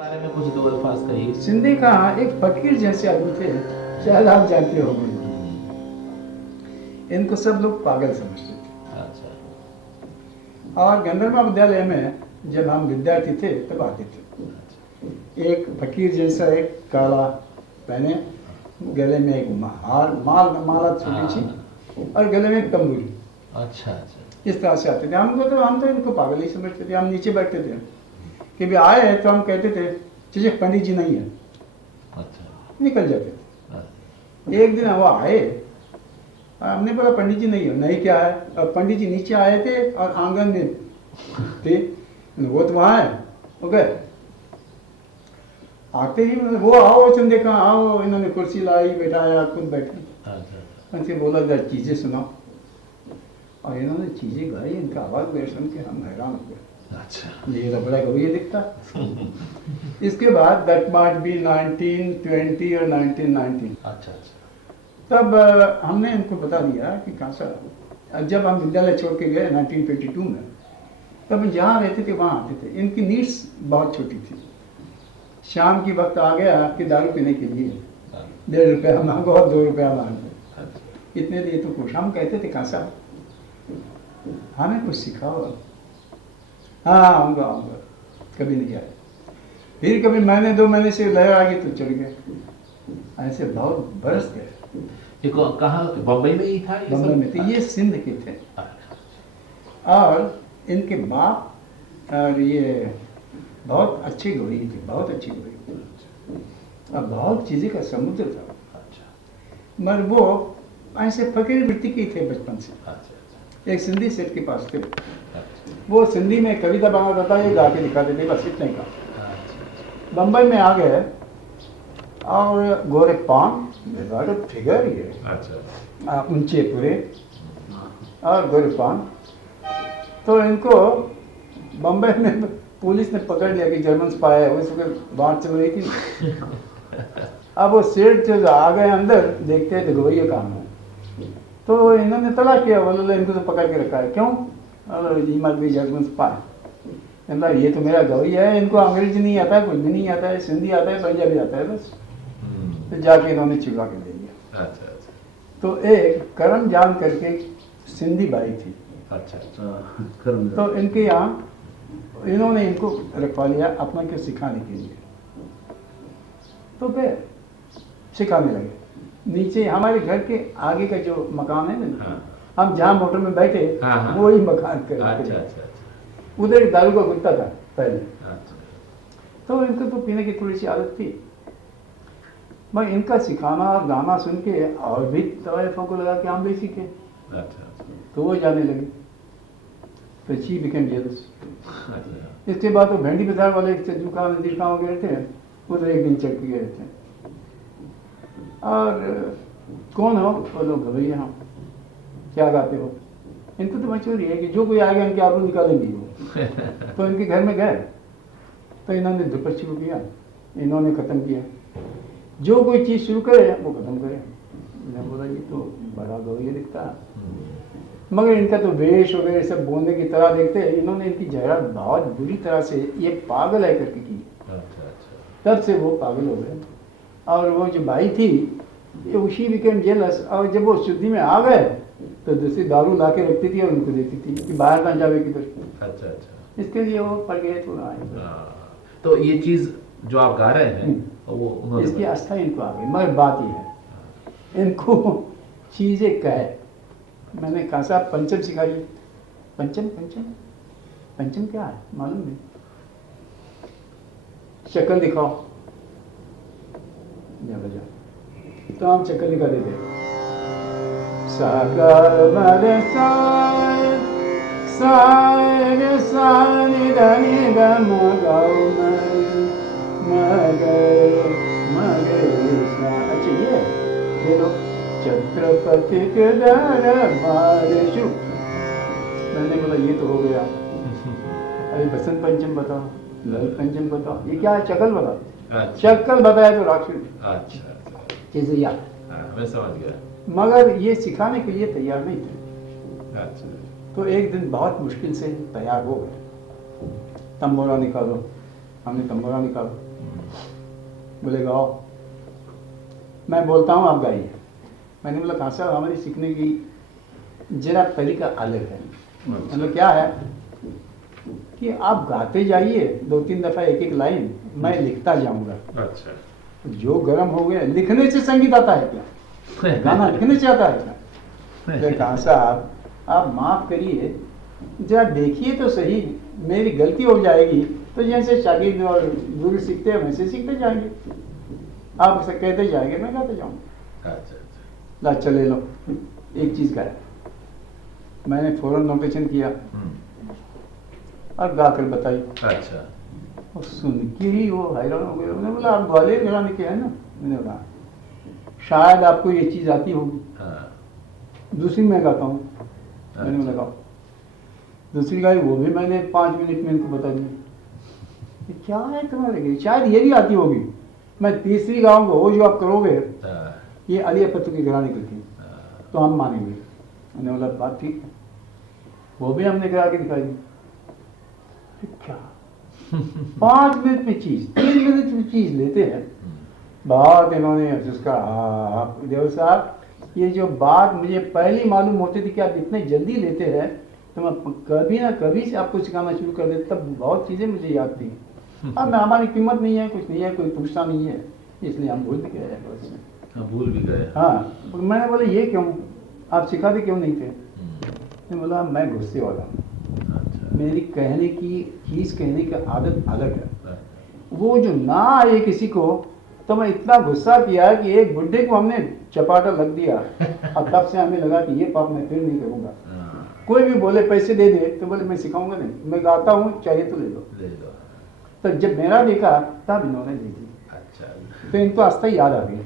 बारे में कुछ दो अल्फाज कहिए। सिंधी का एक फकीर जैसे आदमी थे, शायद आप जानते हो। इनको सब लोग पागल समझते थे। अच्छा। और गंधर्वा विद्यालय में जब हम विद्यार्थी थे तब आते थे। एक फकीर जैसा, एक काला पहने, गले में एक माला छोटी सी, और गले में एक तंबूरी। अच्छा अच्छा। इस तरह से आते थे। हम तो इनको पागल ही समझते थे। हम नीचे बैठते थे कि भी आए हैं तो हम कहते थे चीज़े पंडित जी नहीं है, अच्छा। निकल जाते थे। एक दिन वो आए, हमने बोला पंडित जी नहीं है। नहीं क्या है? और पंडित जी नीचे आए थे और आंगन में थे। वो तो वहाँ है, वो गए। आते ही वो आओ चंदे कहाँ आओ, इन्होंने कुर्सी लाई, बैठाया, खुद बैठे। उनसे बोला जरा चीज़ें सुनाओ, और इन्होंने चीज़ें गाई। इनका आवाज़ गए सुन के हम हैरान हो गए। अच्छा। ये तो बड़ा कभी ये दिखता। इसके बाद दैट माइट बी 1920 और 1919। अच्छा अच्छा। तब हमने इनको बता दिया कि कहाँ सा। जब हम विद्यालय छोड़ के गए 1922 में, तब जहाँ रहते थे वहाँ आते थे। इनकी नीड्स बहुत छोटी थी। शाम की वक्त आ गया कि दारू पीने के लिए 1.5 रुपया मांगो और 2 रुपया मांगो, इतने दिए तो खुश। हम कहते थे कहाँ सा, हमें कुछ सिखाओ। हाँ आऊँगा आऊँगा, कभी नहीं आए। फिर कभी महीने 2 महीने से लहर आ गई तो चढ़ गए। ऐसे बहुत बरस गए। ये कहाँ, बम्बई में ही था? बम्बई में थे, ये सिंध के थे। और इनके बाप और ये बहुत अच्छे गौरी थे, बहुत अच्छे गौरी। और बहुत चीज़ें का समुद्र था। अच्छा। मगर वो ऐसे फकीर वृत्ति के थे बचपन से। अच्छा। एक सिंधी सेठ के पास थे। वो सिंधी में कविता बनाता था, ये गा के दिखाते थे, बस इतने का। बम्बई में आ गए और गोरे पान, फिगर ये अच्छा। ऊंचे पूरे और गोरे पान। तो इनको बम्बई में पुलिस ने पकड़ लिया कि जर्मन स्पाई है, उस वक्त बात चल रही थी। अब वो सेठ जो आ गए अंदर, देखते हैं तो गवैया काम है। तो इन्होंने तला किया, बोले इनको तो पकड़ के रखा है, क्यों? German spy. ये तो मेरा गवैया है, इनको अंग्रेजी नहीं आता है, कुछ भी नहीं आता है, सिंधी आता है, पंजाबी आता है बस। तो जाके इन्होंने चिल्ला के दे दिया। अच्छा अच्छा। तो एक करम जान करके सिंधी बाई थी। अच्छा अच्छा। तो इनके यहाँ इन्होंने इनको रखवा लिया अपना के सिखाने के लिए। तो फिर सिखाने लगे। नीचे हमारे घर के आगे का जो मकान है ना, हाँ। हम जहाँ मोटर में बैठे, हाँ। वो ही मकान कर। अच्छा अच्छा अच्छा। उधर एक दारू का गुत्ता था पहले। अच्छा। तो इनको तो पीने की थोड़ी सी आदत थी। मैं इनका सिखाना और गाना सुन के और भी तवायफों को लगा कि हम भी सीखे। अच्छा। तो वो जाने लगे। तो शी बिकेम जेलस। अच्छा। इसके बाद वो भेंडी बाजार वाले सज्जू खान नजीर खान वगैरह थे, उधर एक दिन चढ़ के गए थे। और कौन हो? वो लोग भैया हम। क्या गाते हो? इनको तो मशहूर है कि जो कोई आएगा इनके आबरू निकालेंगे वो। तो इनके घर में गए तो इन्होंने दुपट शुरू किया, इन्होंने ख़त्म किया। जो कोई चीज़ शुरू करे वो ख़त्म करे। मैंने बोला ये तो बड़ा गवैया दिखता है। मगर इनका तो वेश वगैरह सब बोलने की तरह देखते हैं। इन्होंने इनकी जायरात बहुत बुरी तरह से ये पागल है करके की। तब से वो पागल हो गए। और वो जो भाई थी ये उसी बिकेम जेलस। और जब वो शुद्धि में आ गए तो दूसरी दारू ला के रखती थी और उनको देती थी कि बाहर ना जावे किधर। अच्छा अच्छा। इसके लिए वो पड़ गए थोड़ा आए। तो ये चीज़ जो आप गा रहे हैं वो इसकी आस्था इनको आ गई। मगर बात ये है, इनको चीज़ें कहे। मैंने कहा साहब पंचम सिखाइए। पंचम पंचम पंचम क्या है मालूम नहीं। शक्ल दिखाओ। तो हम शक्ल दिखा देते। अच्छा ये लो छत्रपति के दरबार शु। मैंने बोला ये तो हो गया। अरे बसंत पंचम बताओ, ललित पंचम बताओ, ये क्या है? शक्ल बताओ। शक्ल बताया तो राक्षस। अच्छा चीज़ें याद। मैं समझ गया। मगर ये सिखाने के लिए तैयार नहीं थे। अच्छा। तो एक दिन बहुत मुश्किल से तैयार हो गए। तंबोरा निकालो, हमने तंबोरा निकाला, बोले गाओ। मैं बोलता हूँ आप गाइए। मैंने बोला कहाँ साहब हमारी सीखने की जरा तरीका अलग है। मतलब क्या है कि आप गाते जाइए 2-3 दफ़ा एक एक लाइन, मैं लिखता जाऊंगा। अच्छा। जो गर्म हो गया, लिखने से संगीत आता है क्या? गाना लिखने से आता है क्या? बोले कहाँ साहब आप माफ़ करिए, जरा देखिए तो सही, मेरी गलती हो जाएगी तो जैसे शागिर्द और गुरु सीखते हैं वैसे सीखते जाएंगे, आप उसे कहते जाएंगे, मैं गाते जाऊँगा। अच्छा अच्छा। ला चले लो, एक चीज़ का है, मैंने फौरन नोटेशन किया और गा कर बताई। अच्छा। और सुन के ही वो हैरान हो गया। मैंने बोला आप ग्वालियर घराने के हैं ना? मैंने कहा शायद आपको ये चीज़ आती होगी। हाँ। दूसरी मैं गाता हूँ। मैंने बोला गाओ। दूसरी गाई, वो भी मैंने 5 मिनट में इनको बता दिया। ये क्या है तुम्हारे लिए, शायद ये भी आती होगी। मैं तीसरी गाऊंगा, वो जो आप करोगे हाँ। ये अली पत्तू की घराने की थी, हाँ। तो हम मानेंगे। मैंने बोला बात ठीक। वो भी हमने गा के दिखाई दी। क्या 5 मिनट में चीज, 3 मिनट में चीज लेते हैं। बहुत इन्होंने उसका देव साहब, ये जो बात मुझे पहली मालूम होती थी कि आप इतने जल्दी लेते हैं, तो मैं कभी ना कभी से आपको सिखाना शुरू कर देता, तब बहुत चीज़ें मुझे याद थी। अब मैं हमारी कीमत नहीं है, कुछ नहीं है, कोई पूछता नहीं है, इसलिए हम भूल भी गए बस। हाँ, भूल भी गए। हाँ, मैंने बोला ये क्यों, आप सिखाते क्यों नहीं थे? मैंने बोला मैं गुस्से वाला हूँ, अच्छा। मेरी कहने की चीज़ कहने की आदत अलग है। हाँ। वो जो ना आए किसी को, तो मैं इतना गुस्सा किया कि एक बुड्ढे को हमने चपाटा लग दिया। और तब से हमें लगा कि ये पाप मैं फिर नहीं करूँगा। हाँ। कोई भी बोले पैसे दे दे, तो बोले मैं सिखाऊंगा नहीं, मैं गाता हूँ, चाहिए तो ले लो। ले लो। तो जब मेरा देखा तब इन्होंने दे दी, अच्छा। तो इनको आस्था याद आ गई।